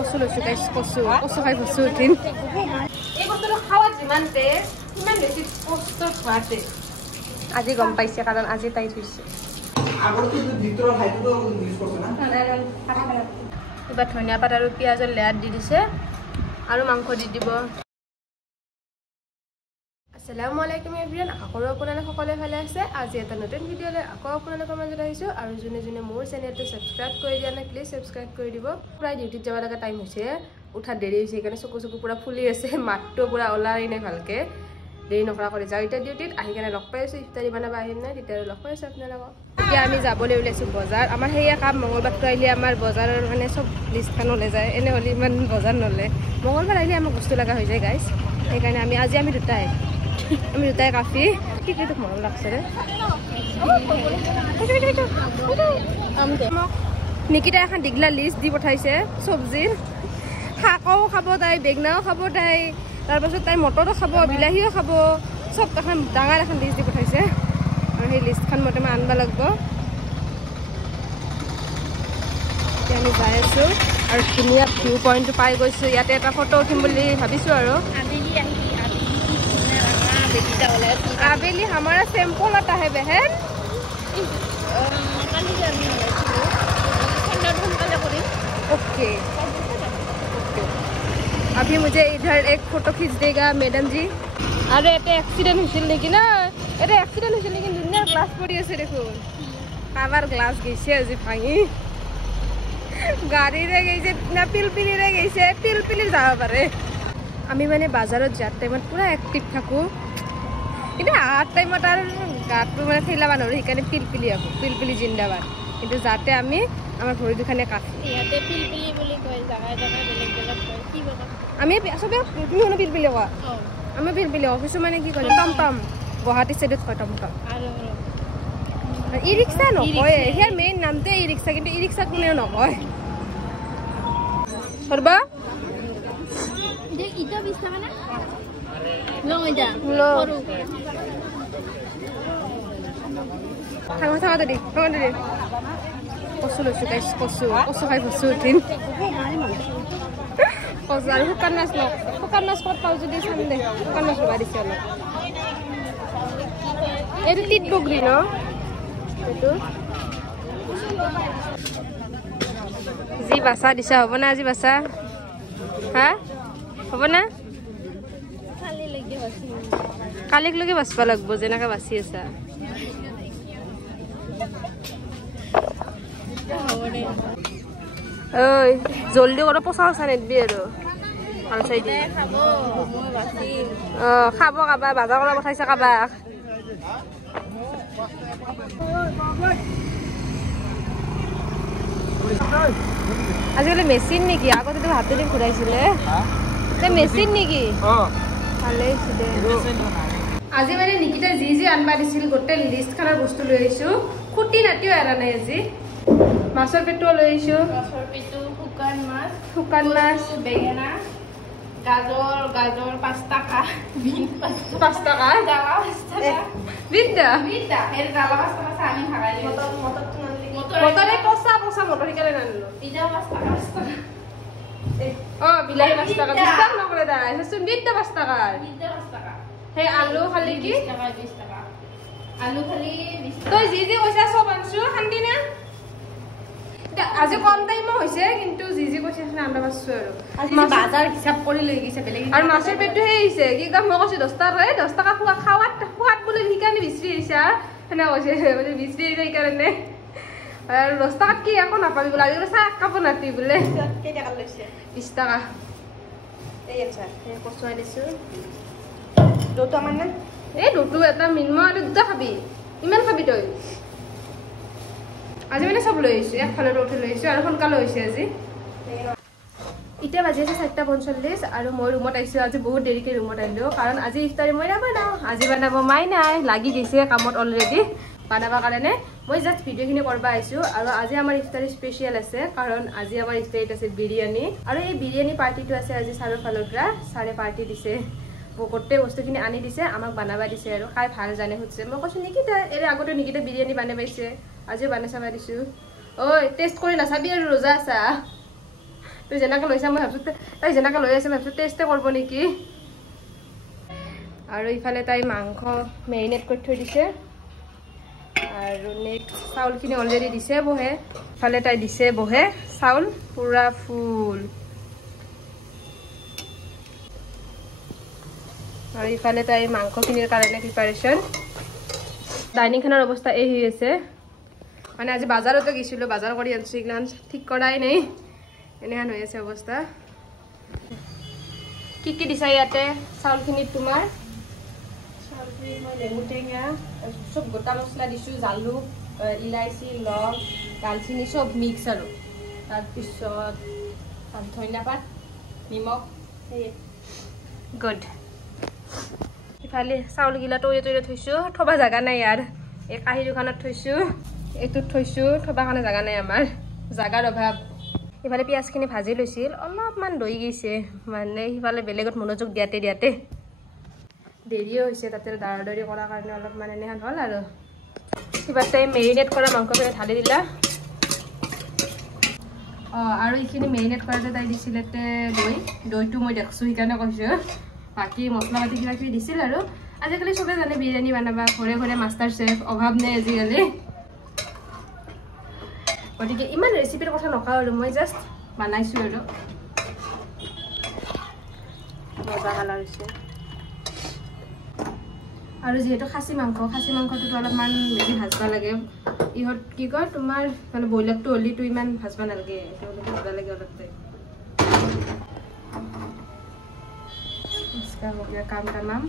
কচু লৈছো গাইছ কচু খাই কচু উঠিম এই বস্তুটো খাৱাত যিমান টেষ্ট সিমান বেছি কষ্ট হোৱাতে আজি গম পাইছে কাৰণ আজি তাই থৈছে এবার ধনিয়া পাত আর পেঁয়াজের লেয়ার দি দিছে আর মাংস দি দিব আসসালামু আলাইকুম এভরিওয়ান আশা কৰো আপোনালোক সকলোৱে ভালে আছে আজি এটা নতুন ভিডিঅ'লৈ আকৌ আপোনালোকৰ মাজত আহিছো আৰু যোনে যোনে মোৰ চেনেলটো সাবস্ক্ৰাইব কৰি দিয়া নাই প্লিজ সাবস্ক্ৰাইব কৰি দিব প্ৰায় ডিউটিত যাব লগা টাইম হৈছে উঠা দেৰি হৈছে কাৰণে চকু পুৰা ফুলি আছে মাতটো পুৰা ওলাই নাই ভালকে দেৰি নকৰা কৰি যাও এটা ডিউটিত আহি কেনে লগ পাইছো ইফতাৰি বনাব আহিম না তেতিয়া লগ পাইছো আপোনালোকক এতিয়া আমি যাবলৈ ওলাইছো বজাৰ আমাৰ হেয়া কাম মঙ্গলবাৰটো আহিলে আমাৰ বজাৰৰ মানে সব লিষ্টখন ওলাই যায় এনে হলি ইমান বজাৰ নলে মঙ্গলবাৰ আহিলে আমাৰ বস্তু লগা হৈ যায় গাইস সেইকাৰণে আমি দুটাই কাফি কি কি মন লাগছে ৰে নিকিতা এখন দিগলা লিষ্ট দি পঠাইছে সবজিৰ শাকও খাব তাই বেগনাও খাব তাই তাৰপাছত তাই মটৰো খাব বিলাহীও খাব সব এখন ডাঙৰ এখন লিষ্ট দি পঠাইছে আৰু সেই লিষ্টখন মতে মই আনবা লাগিব আমি যাই আছো আৰু ধুনীয়া ভিউ পইণ্টটো পাই গৈছো ইয়াতে এটা ফটো উঠিম বুলি ভাবিছো আৰু आबेली हमारा सैंपल आता है बहन ओके अभी मुझे इधर एक फोटो खींच देगा मैडम जी अरे एटे एक्सीडेंट होइছিল নেকি না এতে एक्सीडेंट होइছিল নেকি দুনিয়াৰ গ্লাস পৰি আছে দেখো কাভার গ্লাস গেছে আজি ভাঙি গাড়ী রে গেছে না পিলপিলি রে গেছে পিলপিলি যাব পারে আমি মানে বাজাৰত যাত টাইমত পুৰা অ্যাক্টিভ থাকো কিন্তু আট টাইমত আৰ গাটো মানে থেলা বানৰো সেইকাৰণে পিলপিলি জিন্দাবাদ কিন্তু যাতে আমি আমাৰ ভৰি দুখানে কাটি ইয়াতে পিলপিলি বুলি কয় জাগায় জাগায় বেলেগ বেলেগ কয় কি বলা আমি সবে তুমি হনো পিলপিলি কয় আমি পিলপিলি অফিস মানে কি কয় টমটম গুৱাহাটী সাইডত কয় টমটম আৰু ই ৰিক্সা নকয় ইয়াৰ মেইন নামতে ই ৰিক্সা কিন্তু ই ৰিক্সা কোনেও নকয় সৰবা যে ইটা বিস্তা মানে লং এটা সৰু থাকা দি কচু লৈছো গাইছ কচু খাই কচু উঠিম কচু আৰু শুকান মাছ ক'ত পাওঁ যদি চাম দে শুকান মাছ ৰবা দিছে অলপ এইটো তিত বগৰী ন এইটো যি বাচা দিছা হ'ব না আজি বাচা হা হ'ব না কালিক লগে বাচবা লাগব যেনেকে বাচি আছা ওই জলদি করে পোষা আছে নেবি আৰু ভাল চাই দি খাব কাবা বাজাৰ কৰা পঠাইছে কাবাক আজিকালি মেচিন নেকি আগতে তো হাতে দি ঘূৰাইছিলে মেচিন নেকি ভালে দে আজি মানে নিকিতা যি আনবা দিছিল গোটেই লিষ্টখনৰ বস্তু লৈ আহিছো খুটি নাটিও এৰা নাই আজি মাছৰ পেটো লৈ আহিছো শুকান মাছ বেঙেনা গাজৰ 5 টাকা বিন 5 টাকা ডালা 5 টাকা বিদ্যা এর ডালা 5 টাকা সানি খাগাই মটরে পচা মটর কেলে নানলো ইজা 5 টাকা বিলাহী 5 টাকা বিশ্বাস নকৰে দাঁড়াই শুন বিদ্যা 5 টাকা হে আলু খালি কি 20 টাকা আলু খালি 20 তই যি কৈছা সব আনছো শান্তি না আজি কম টাইমো হৈছে কিন্তু যি কৈছে আমরা পাচ্ছো আৰু আজি বাজাৰ হিসাব কৰি লৈ গৈছে বেলেগ আৰু মাছৰ পেটটো হেইছে কি কাম মই কৈছো 10 টাকা খাৱাত বুলি ভিকানি বিচৰি দিছা হেনা কৈছে মানে বিচৰি যাই কাৰণে আৰু 10 টাকাত কি আকৌ নাপাবি বলা আজি চাহ কাপ নাতি বোলে কেই টাকা লৈছে 20 টাকা এই আচ্ছা এই কচুৱাই দিছো দুটো আমাৰ না এই দুটো এটা মিনিমাম আৰু দুটা খাবি ইমান খাবি তই আজি মানে সব লৈ আহিছো একফালে উঠি লৈ আহিছো আৰু সোনকালে হৈছে আজি এতিয়া বাজি আছে 4:45 আৰু মই ৰুমত আহিছো আজি বহুত দেৰিকে ৰুমত আহিলো কাৰণ আজি ইফতাৰি মই নাবনাও আজি বনাব মাই নাই লাগি গৈছে কামত অলৰেডি বনাবা কাৰণে মই জাস্ট ভিডিঅ'খিনি কৰবা আহিছো আৰু আজি আমাৰ ইফতাৰি স্পেশাল আছে কাৰণ আজি আমাৰ ইফতাৰিত আছে বিৰিয়ানী আৰু এই বিৰিয়ানী পাৰ্টিটো আছে আজি সাৰৰ ফালৰ পৰা সাৰে পাৰ্টি দিছে গোটেই বস্তুখিনি আনি দিছে আমাক বনাবা দিছে আৰু খাই ভাল জানে হচ্ছে মই কৈছো নিকিতা এৰে আগতে নিকিতা বিৰিয়ানী বনাই পাইছে আজি বনাই চাবা দিছো ঐ টেষ্ট কৰি নাচাবি আৰু ৰোজা আছা তুই যেনেকৈ লৈছা মই ভাবিছোঁ তাই যেনেকৈ লৈ আছে মই ভাবিছোঁ টেষ্টে কৰিব নেকি আৰু ইফালে তাই মাংস মেৰিনেট কৰি থৈ দিছে আৰু নেক্সট চাউলখিনি অলৰেডি দিছে বহে ইফালে তাই দিছে বহে চাউল পুৰা ফুল আৰু ইফালে তাই মাংসখিনিৰ কাৰণে প্ৰিপাৰেশ্যন ডাইনিংখনৰ অৱস্থা এই হৈ আছে মানে আজি বাজাৰতো গৈছিলোঁ বাজাৰ কৰি আনিছোঁ এইগিলান ঠিক কৰাই নাই এনেহেন হৈ আছে অৱস্থা কি কি দিছা ইয়াতে চাউলখিনিত তোমাৰ চাউলখিনি মই নেমু টেঙা চব গোটা মছলা দিছোঁ জালুক ইলাইচি লং দালচিনি চব মিক্স আৰু তাৰপিছত ধনিয়া পাত নিমখ সেয়ে গুড ইফালে চাউলগিলা তৈয়াৰ তৈয়াৰ থৈছোঁ থবা জাগা নাই ইয়াৰ এই কাঁহী দোকানত থৈছোঁ এইটোত থৈছোঁ থবা কাৰণে জাগা নাই আমাৰ জাগাৰ অভাৱ ইফালে পিঁয়াজখিনি ভাজি লৈছিল অলপমান দৈ গৈছে মানে সিফালে বেলেগত মনোযোগ দিয়াতে দেৰিও হৈছে তাতে দৌৰা কৰাৰ কাৰণে অলপমান এনেহেন হ'ল আৰু কিবা তাই মেৰিনেট কৰা মাংসখিনি ঢালি দিলা আৰু এইখিনি মেৰিনেট কৰাতে তাই দিছিলে দৈটো মই দেখছোঁ সেইকাৰণে কৈছোঁ বাকী মছলা পাতি কিবা কিবি দিছিল আৰু আজিকালি চবে জানে বিৰিয়ানী বনাবা ঘৰে ঘৰে মাষ্টাৰ চেফ অভাৱ নাই আজিকালি গতিকে ইমান ৰেচিপিৰ কথা নকওঁ আৰু মই জাষ্ট বনাইছোঁ আৰু মজা কালাৰ হৈছে আৰু যিহেতু খাচী মাংসটোতো অলপমান বেছি ভাজবা লাগে ইহঁত কি কয় তোমাৰ মানে ব্ৰইলাৰটো হ'লেতো ইমান ভাজবা নালাগে অলপ ভাজবা লাগে অলপ কাম তামাম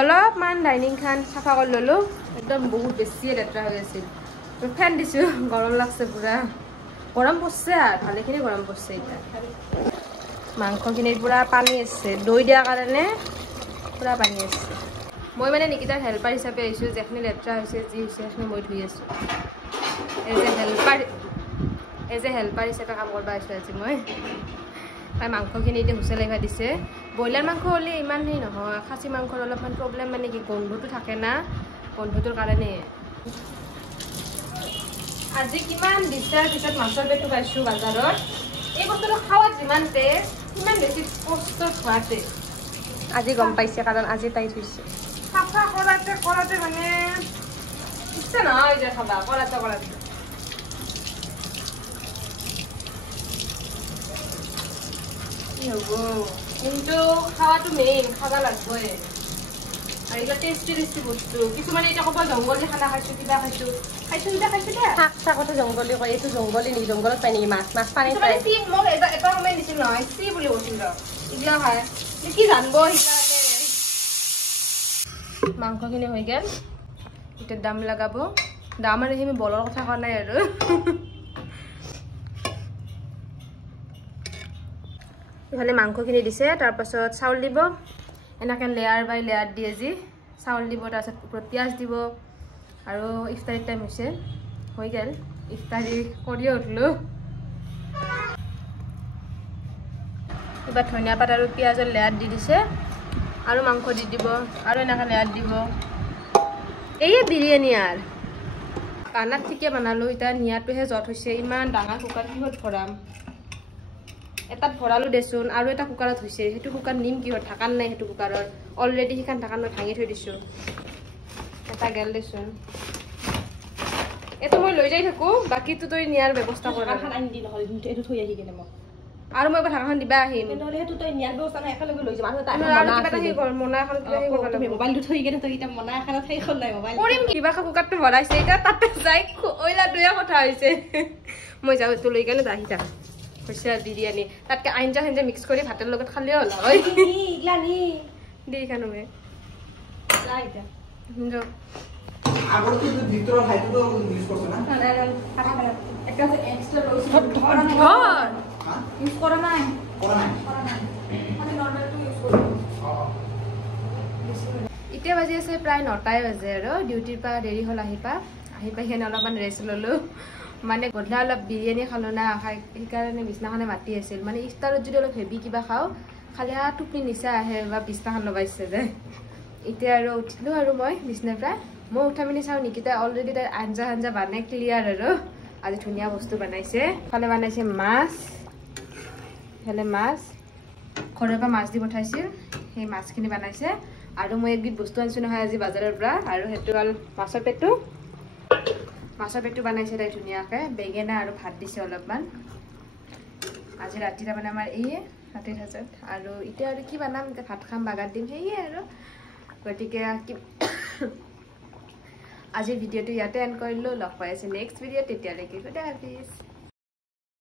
অলপমান ডাইনিংখন চাফা কৰি ল'লোঁ একদম বহুত বেছিয়ে লেতেৰা হৈ আছিল ফেন দিছোঁ গৰম লাগছে পুৰা গৰম পৰছে আৰু ভালেখিনি গৰম পৰছে এতিয়া মাংসখিনিৰ পুৰা পানী আছে দৈ দিয়াৰ কাৰণে পুৰা পানী আছে মই মানে নিকিতাৰ হেল্পাৰ হিচাপে আহিছোঁ যিখিনি লেতেৰা হৈছে যি হৈছে সেইখিনি মই ধুই আছোঁ এজ এ হেল্পাৰ হিচাপে কাম কৰিব আহিছোঁ আজি মই তাই মাংসখিনি এতিয়া হুচেল আহিব দিছে ব্ৰইলাৰ মাংস হ'লে ইমান সেই নহয় খাচী মাংসৰ অলপমান প্ৰব্লেম মানে কি গোন্ধটো থাকে না গোন্ধটোৰ কাৰণে আজি কিমান বিশ্বাস পিছত মাছৰ পেটটো পাইছোঁ বাজাৰত এই বস্তুটো খাৱাত যিমান টেষ্ট সিমান বেছি কষ্ট হোৱাতে আজি গম পাইছে কাৰণ আজি তাই থৈছে চাফা কৰাতে মানে ইচ্ছা নহয় যে খাবা কৰাতে কি হ'ব কিন্তু খাৱাটো মেইন খাবা লাগবই আৰু এটা টেষ্টি বস্তু কিছুমানে এতিয়া ক'ব জংগলী খানা খাইছোঁ কিবা খাইছোঁ দে শাকতো জংগলী কয় এইটো জংগলী নেকি জংগলত পাই নেকি মাছ পানী পাই মোক এটা সময় দিছিল নহয় চি বুলি কৈছিল এইগিলা খায় কি জানিব সেইকাৰণে মাংসখিনি হৈ গ'ল এতিয়া দাম লগাব দাম আৰু সেই বলৰ কথা কোৱা নাই আৰু ইফালে মাংসখিনি দিছে তাৰপাছত চাউল দিব এনেকৈ লেয়াৰ বাই লেয়াৰ দিয়ে যি চাউল দিব তাৰপিছত ওপৰত পিঁয়াজ দিব আৰু ইফতাৰীৰ টাইম হৈছে হৈ গ'ল ইফতাৰী কৰিও উঠিলোঁ কিবা ধনিয়া পাত আৰু পিঁয়াজৰ লেয়াৰ দি দিছে আৰু মাংস দি দিব আৰু এনেকৈ লেয়াৰ দিব এইয়ে বিৰিয়ানী আৰু কানাত ঠিকে বনালোঁ এতিয়া নিয়াটোহে জট হৈছে ইমান ডাঙৰ কুকাৰ কিহত ভৰাম এটাত ভৰালোঁ দেচোন আৰু এটা কুকাৰত হৈছে সেইটো কুকাৰ নিম কিহত ঢাকান নাই সেইটো কুকাৰৰ অলৰেডি সেইখন ঢাকান মই ভাঙি থৈ দিছোঁ এটা গেল দেচোন এইটো মই লৈ যাই থাকোঁ বাকীটো তই নিয়াৰ ব্যৱস্থা কৰা আনি দি নহ'লে এইটো থৈ আহি কিনে মই আৰু মই ঢাকাখন দিবা আহিম নহ'লে সেইটো তই নিয়াৰ ব্যৱস্থা নাই একেলগে লৈ যাম আৰু মনা এখন মোবাইলটো থৈ কিনে তই এতিয়া মনা এখনত সেইখন নাই মোবাইল কৰিম কিবা কুকাৰটো ভৰাইছে এতিয়া তাতে যাই অইলা দুয়া কথা হৈছে মই যাওঁ এইটো লৈ কেনে আহি থাক হৈছে বিৰিয়ানী তাতকৈ আঞ্জা মিক্স কৰি ভাতৰ লগত খালেও হ'ল হয় দেই খানো মই এতিয়া আগৰ কিন্তু ভিতৰৰ খাইটো ইউজ কৰছ না একটা এক্সট্ৰা ৰয়েছে ধৰ ইউজ কৰা নাই আমি নৰমাল টু ইউজ কৰব এতিয়া বাজি আছে প্ৰায় 9টাই বাজে আৰু ডিউটিৰ পৰা দেৰি হ'ল আহি পাই হেনে অলপমান ৰেষ্ট ল'লোঁ মানে গধূলি অলপ বিৰিয়ানী খালোঁ না সেইকাৰণে বিছনাখনে মাতি আছিল মানে ইফতাৰত যদি অলপ হেভি কিবা খাওঁ খালি টোপনি নিচা আহে বা বিছনাখন লগাইছে যে এতিয়া আৰু উঠিলোঁ আৰু মই বিছনাৰ পৰা মই উঠা মিনি চাওঁ নিকিতা অলৰেডি তাই আঞ্জা বনাই ক্লিয়াৰ আৰু আজি ধুনীয়া বস্তু বনাইছে ফালে বনাইছে মাছ ফালে মাছ ঘৰৰ পৰা মাছ দি পঠাইছিল সেই মাছখিনি বনাইছে আৰু মই একবিধ বস্তু আনিছো নহয় আজি বাজাৰৰ পৰা আৰু হেতু হ'ল মাছৰ পেটু বনাইছে তাই ধুনীয়াকৈ বেঙেনা আৰু ভাত দিছে অলপমান আজি ৰাতি তাৰমানে আমাৰ এই ৰাতিৰ সাজত আৰু এতিয়া আৰু কি বনাম ভাত খাম বাগাত দিম সেয়ে আৰু গতিকে আজিৰ ভিডিঅ'টো ইয়াতে এণ্ড কৰিলোঁ লগ পাই আছোঁ নেক্সট ভিডিঅ'ত তেতিয়ালৈকে খুদা হাফিজ